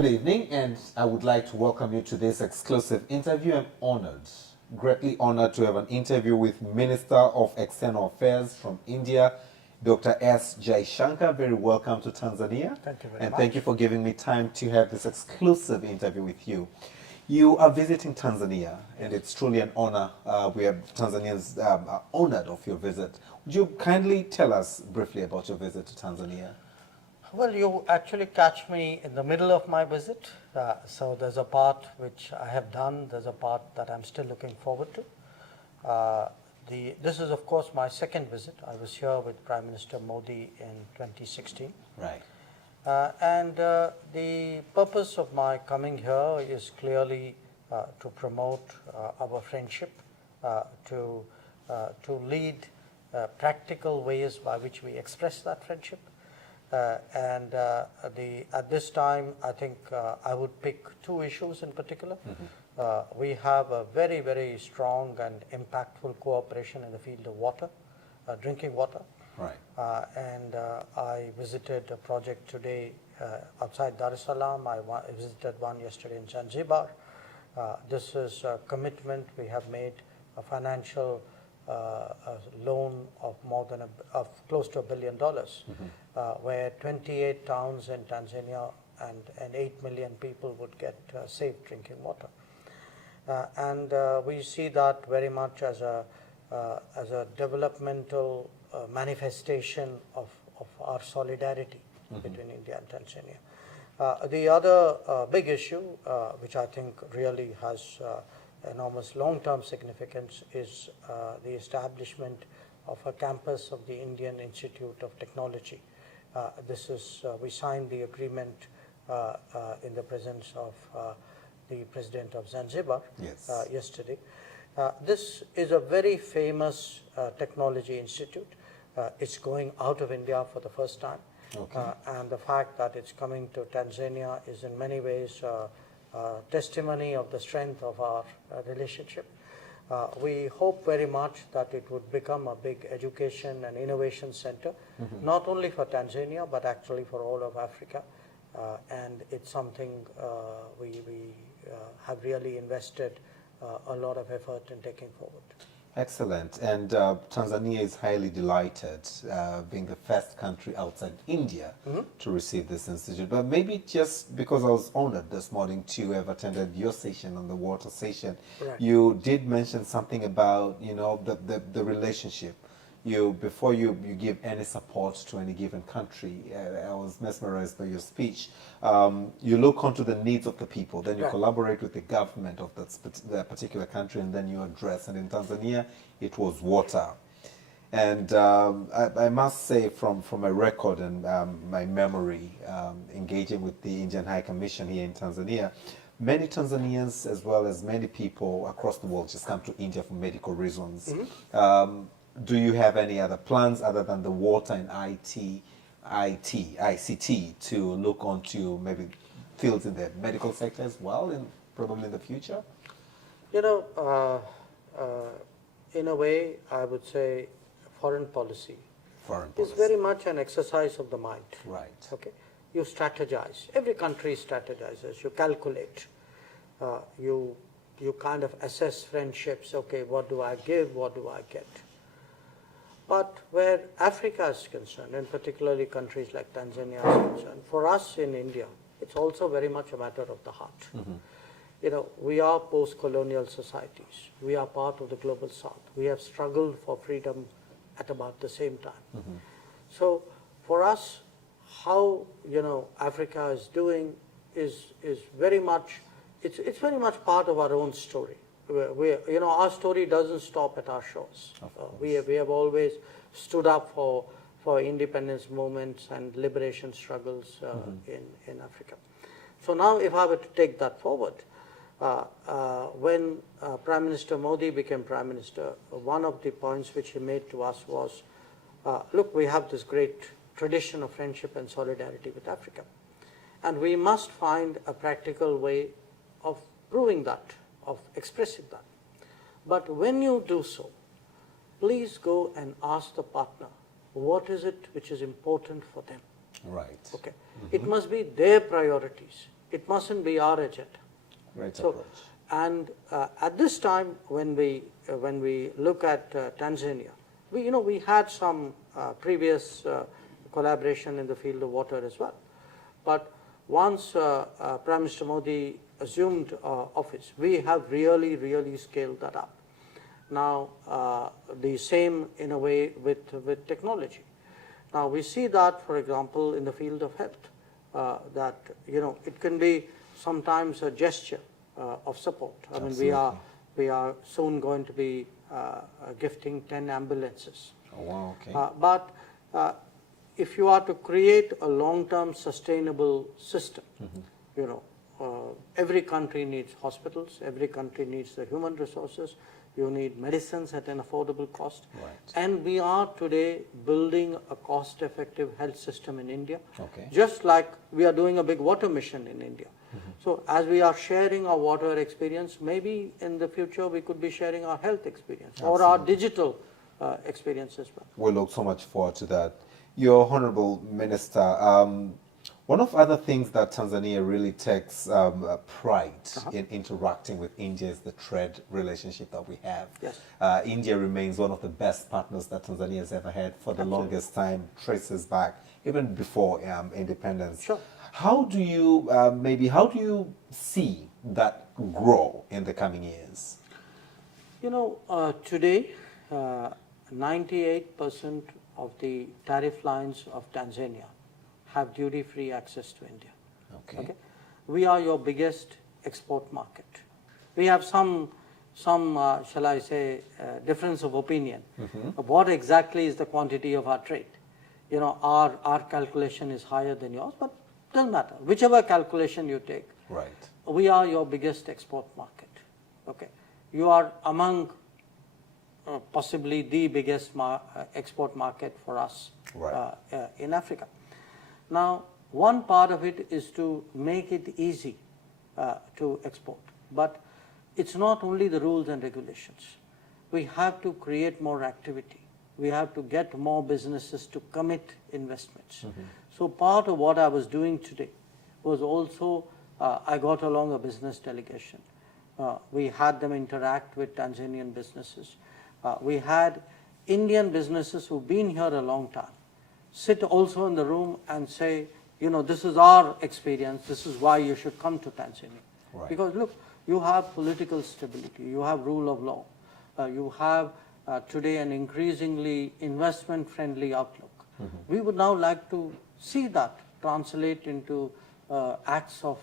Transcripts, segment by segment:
Good evening, and I would like to welcome you to this exclusive interview. I'm honored, greatly honored to have an interview with Minister of External Affairs from India, Dr. S. Jaishankar. Very welcome to Tanzania. Thank you very much. And thank you for giving me time to have this exclusive interview with you. You are visiting Tanzania, and it's truly an honor. We are Tanzanians are honored of your visit. Would you kindly tell us briefly about your visit to Tanzania? Well, you actually catch me in the middle of my visit. So there's a part which I have done. There's a part that I'm still looking forward to. This is, of course, my second visit. I was here with Prime Minister Modi in 2016. Right. The purpose of my coming here is clearly to promote our friendship, to lead practical ways by which we express that friendship. At this time, I think I would pick two issues in particular. We have a very, very strong and impactful cooperation in the field of water, drinking water. Right. I visited a project today outside Dar es Salaam. I visited one yesterday in Zanzibar. This is a commitment we have made, a financial loan of close to $1 billion, where 28 towns in Tanzania and 8 million people would get safe drinking water. We see that very much as a developmental manifestation of our solidarity between India and Tanzania. The other big issue, which I think really has enormous long-term significance, is the establishment of a campus of the Indian Institute of Technology. We signed the agreement in the presence of the President of Zanzibar yesterday. This is a very famous technology institute. It's going out of India for the first time. Okay. And the fact that it's coming to Tanzania is in many ways testimony of the strength of our relationship. We hope very much that it would become a big education and innovation center, not only for Tanzania, but actually for all of Africa. And it's something we have really invested a lot of effort in taking forward. Excellent. And Tanzania is highly delighted being the first country outside India to receive this institute. But maybe just because I was honored this morning to have attended your session on the water session, you did mention something about, the relationship. Before you give any support to any given country, I was mesmerized by your speech. You look onto the needs of the people, then you collaborate with the government of that particular country, and then you address. And in Tanzania, it was water. And I must say, from my record and my memory, engaging with the Indian High Commission here in Tanzania, many Tanzanians, as well as many people across the world, just come to India for medical reasons. Do you have any other plans other than the water and ICT to look onto maybe fields in the medical sector as well, probably in the future? In a way, I would say foreign policy is very much an exercise of the mind. Right. Okay. You strategize. Every country strategizes. You calculate. You kind of assess friendships. Okay, what do I give? What do I get? But where Africa is concerned, and particularly countries like Tanzania are concerned, for us in India, it's also very much a matter of the heart. We are post-colonial societies. We are part of the global South. We have struggled for freedom at about the same time. So for us, how Africa is doing is very much, it's very much part of our own story. Our story doesn't stop at our shores. We have always stood up for independence movements and liberation struggles in Africa. So now, if I were to take that forward, when Prime Minister Modi became Prime Minister, one of the points which he made to us was, look, we have this great tradition of friendship and solidarity with Africa, and we must find a practical way of proving that, of expressing that. But when you do so, please go and ask the partner, what is it which is important for them? Right. Okay. It must be their priorities. it mustn't be our agenda. Great So, approach. and at this time, when we look at Tanzania, we had some previous collaboration in the field of water as well. But once Prime Minister Modi assumed office, we have really scaled that up. Now, the same in a way with technology. Now, we see that, for example, in the field of health, that it can be sometimes a gesture of support. I mean, we are soon going to be gifting 10 ambulances. Oh, wow, okay. But if you are to create a long-term sustainable system, every country needs hospitals, every country needs the human resources, you need medicines at an affordable cost. Right. And we are today building a cost-effective health system in India, Okay. just like we are doing a big water mission in India. So as we are sharing our water experience, maybe in the future we could be sharing our health experience or our digital experience as well. We look so much forward to that. Your Honorable Minister, one of other things that Tanzania really takes pride in interacting with India is the trade relationship that we have. Yes. India remains one of the best partners that Tanzania has ever had for the longest time, traces back even before independence. Sure. How do you how do you see that grow in the coming years? Today, 98% of the tariff lines of Tanzania have duty-free access to India. Okay. We are your biggest export market. We have some shall I say, difference of opinion of what exactly is the quantity of our trade. Our calculation is higher than yours, but doesn't matter. Whichever calculation you take, Right. we are your biggest export market. Okay, you are among possibly the biggest export market for us Right. in Africa. Now, one part of it is to make it easy to export, but it's not only the rules and regulations. We have to create more activity. We have to get more businesses to commit investments. So part of what I was doing today was also, I got along a business delegation. We had them interact with Tanzanian businesses. We had Indian businesses who've been here a long time sit also in the room and say, this is our experience, this is why you should come to Tanzania. Right. Because look, you have political stability, you have rule of law, you have today an increasingly investment-friendly outlook. We would now like to see that translate into acts of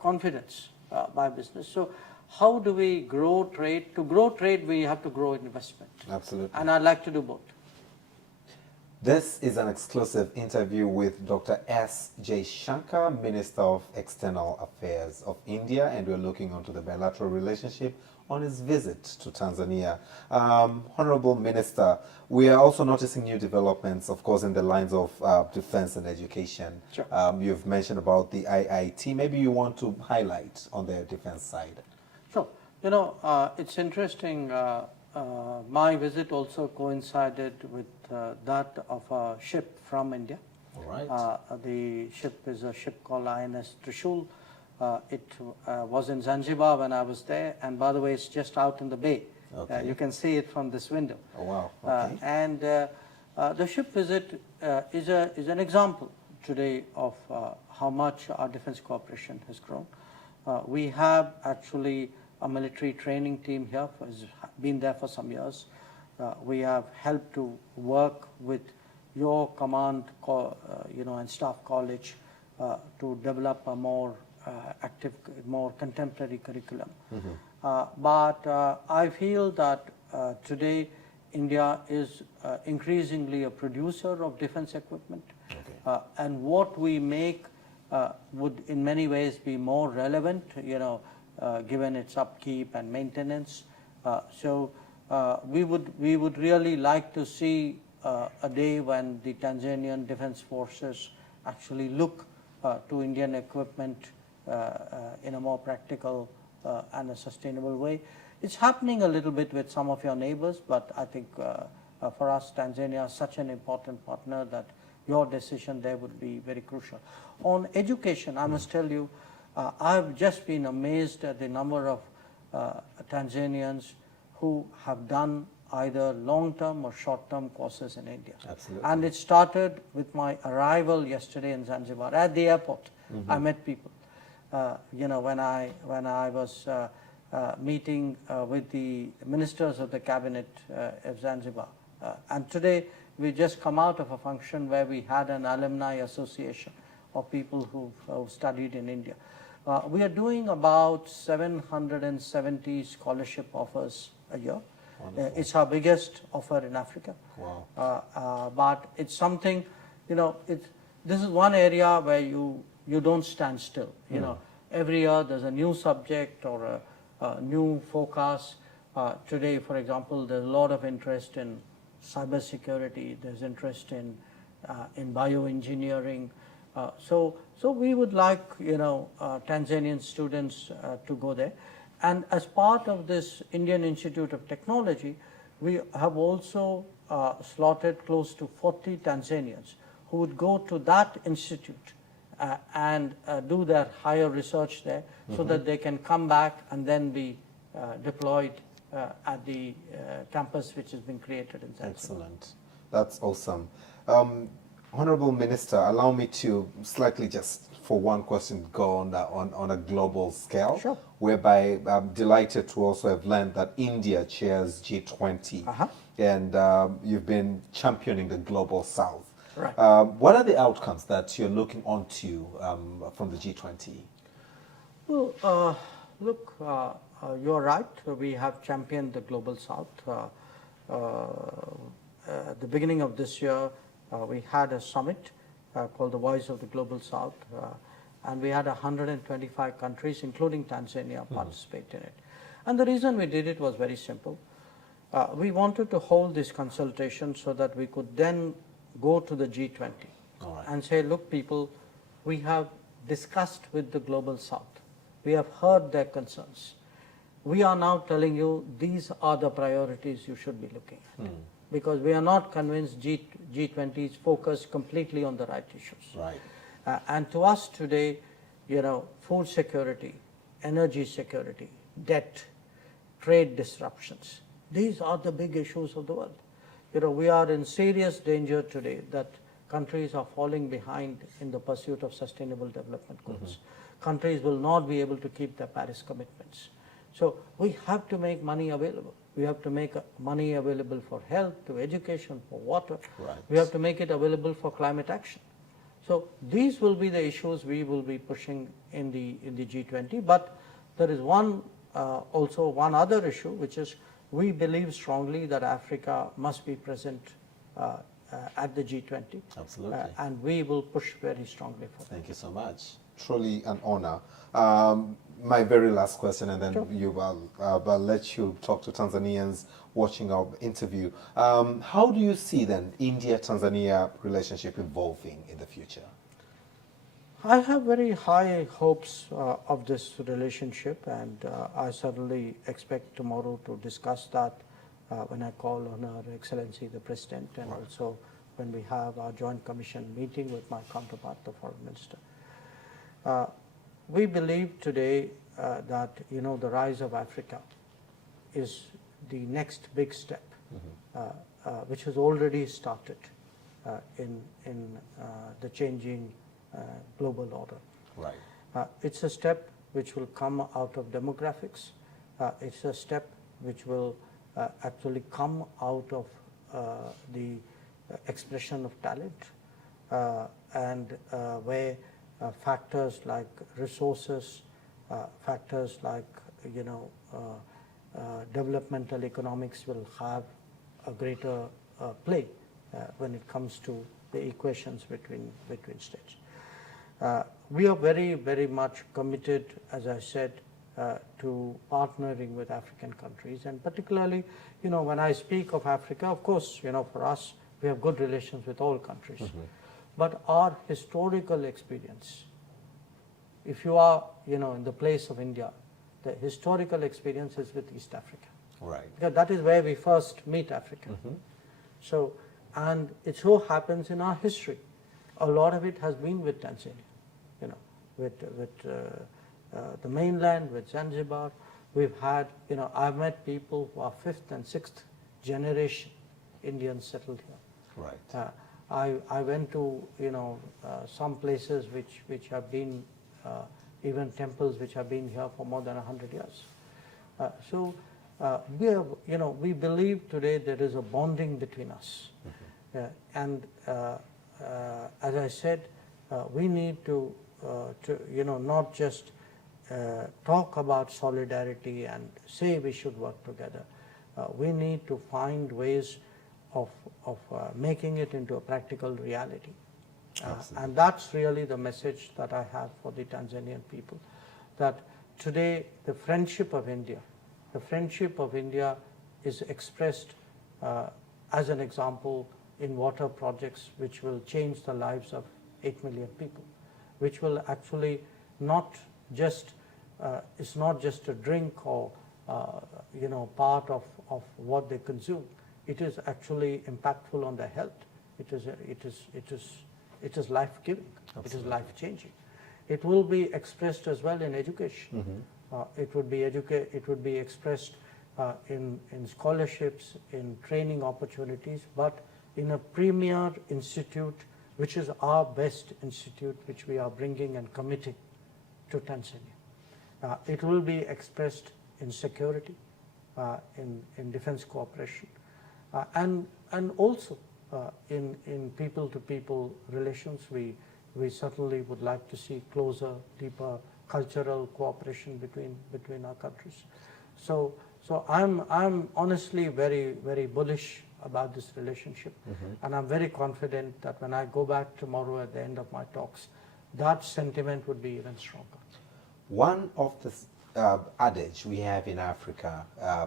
confidence by business. So how do we grow trade? To grow trade, we have to grow investment. Absolutely. And I'd like to do both. This is an exclusive interview with Dr. S. Jaishankar, Minister of External Affairs of India, and we're looking onto the bilateral relationship on his visit to Tanzania. Honorable Minister, we are also noticing new developments, of course, in the lines of defense and education. Sure. You've mentioned about the IIT. Maybe you want to highlight on the defense side. Sure. It's interesting. My visit also coincided with that of a ship from India. All right. The ship is a ship called INS Trishul. It was in Zanzibar when I was there, and by the way, it's just out in the bay. Okay. You can see it from this window. Oh, wow. Okay. And the ship visit is an example today of how much our defense cooperation has grown. We have actually a military training team here, has been there for some years. We have helped to work with your command, and staff college to develop a more active, more contemporary curriculum. But I feel that today India is increasingly a producer of defense equipment. Okay. And what we make would in many ways be more relevant, given its upkeep and maintenance. So we would really like to see a day when the Tanzanian Defense Forces actually look to Indian equipment in a more practical and a sustainable way. It's happening a little bit with some of your neighbors, but I think for us, Tanzania is such an important partner that your decision there would be very crucial. On education, I must tell you, I've just been amazed at the number of Tanzanians who have done either long-term or short-term courses in India. Absolutely. And it started with my arrival yesterday in Zanzibar. At the airport, I met people. You know, when I was meeting with the ministers of the cabinet of Zanzibar. And today, we just come out of a function where we had an alumni association of people who've studied in India. We are doing about 770 scholarship offers a year. It's our biggest offer in Africa. Wow. But it's something, you know, this is one area where you don't stand still. You know, every year there's a new subject or a new focus. Today, for example, there's a lot of interest in cybersecurity. There's interest in bioengineering. So we would like, you know, Tanzanian students to go there. And as part of this Indian Institute of Technology, we have also slotted close to 40 Tanzanians who would go to that institute and do their higher research there so that they can come back and then be deployed at the campus which has been created in Zanzibar. Excellent. That's awesome. Honorable Minister, allow me to slightly just for one question go on a global scale, Sure. whereby I'm delighted to also have learned that India chairs G20, and you've been championing the global South. Right. What are the outcomes that you're looking onto from the G20? Well, look, you're right. We have championed the global South. At the beginning of this year, we had a summit called the Voice of the Global South, and we had 125 countries, including Tanzania, participate in it. And the reason we did it was very simple. We wanted to hold this consultation so that we could then go to the G20 and say, look, people, we have discussed with the Global South. We have heard their concerns. We are now telling you these are the priorities you should be looking at. Because we are not convinced G20 is focused completely on the right issues. Right. And to us today, you know, food security, energy security, debt, trade disruptions, these are the big issues of the world. You know, we are in serious danger today that countries are falling behind in the pursuit of sustainable development goals. Countries will not be able to keep their Paris commitments. So we have to make money available. We have to make money available for health, to education, for water. Right. We have to make it available for climate action. So these will be the issues we will be pushing in the G20. But there is also one other issue, which is we believe strongly that Africa must be present at the G20. Absolutely. And we will push very strongly for that. Thank you so much. Truly an honor. My very last question, and then I'll let you talk to Tanzanians watching our interview. How do you see then India-Tanzania relationship evolving in the future? I have very high hopes of this relationship, and I certainly expect tomorrow to discuss that when I call on Her Excellency the President, and also when we have our Joint Commission meeting with my counterpart, the Foreign Minister. We believe today that, you know, the rise of Africa is the next big step, which has already started in the changing global order. Right. It's a step which will come out of demographics. It's a step which will actually come out of the expression of talent, and where factors like resources, factors like, you know, developmental economics will have a greater play when it comes to the equations between states. We are very, very much committed, as I said, to partnering with African countries, and particularly, you know, when I speak of Africa, of course, you know, for us, we have good relations with all countries. But our historical experience, if you are, you know, in the place of India, the historical experience is with East Africa. Right. Because that is where we first meet Africa. So, and it so happens in our history, a lot of it has been with Tanzania, you know, with the mainland, with Zanzibar. We've had, I've met people who are 5th and 6th generation Indians settled here. Right. I went to, some places which have been, even temples which have been here for more than 100 years. So we have, we believe today there is a bonding between us. And as I said, we need to not just talk about solidarity and say we should work together. We need to find ways of making it into a practical reality. And that's really the message that I have for the Tanzanian people, that today the friendship of India is expressed as an example in water projects which will change the lives of 8 million people, which will actually not just, it's not just a drink or part of what they consume. It is actually impactful on their health. It is life-giving. It is life-changing. It will be expressed as well in education. It would be expressed in scholarships, in training opportunities, but in a premier institute, which is our best institute, which we are bringing and committing to Tanzania. It will be expressed in security, in defense cooperation, and also in people-to-people relations. We certainly would like to see closer, deeper cultural cooperation between our countries. So I'm honestly very, very bullish about this relationship, and I'm very confident that when I go back tomorrow at the end of my talks, that sentiment would be even stronger. One of the adage we have in Africa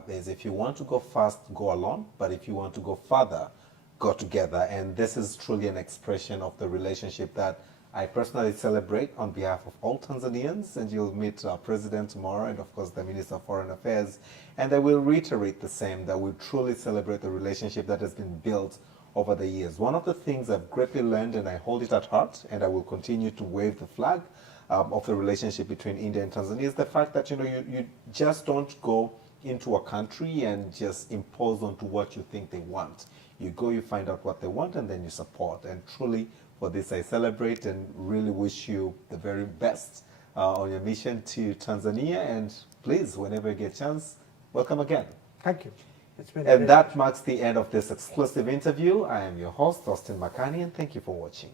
is, if you want to go fast, go alone, but if you want to go further, go together. And this is truly an expression of the relationship that I personally celebrate on behalf of all Tanzanians, and you'll meet our president tomorrow and of course the Minister of Foreign Affairs, and I will reiterate the same, that we truly celebrate the relationship that has been built over the years. One of the things I've greatly learned, and I hold it at heart, and I will continue to wave the flag of the relationship between India and Tanzania, is the fact that you just don't go into a country and just impose onto what you think they want. You go, you find out what they want, and then you support. And truly, for this, I celebrate and really wish you the very best on your mission to Tanzania. And please, whenever you get a chance, welcome again. Thank you. It's been and that marks the end of this exclusive interview. I am your host, Austin Makani, and thank you for watching.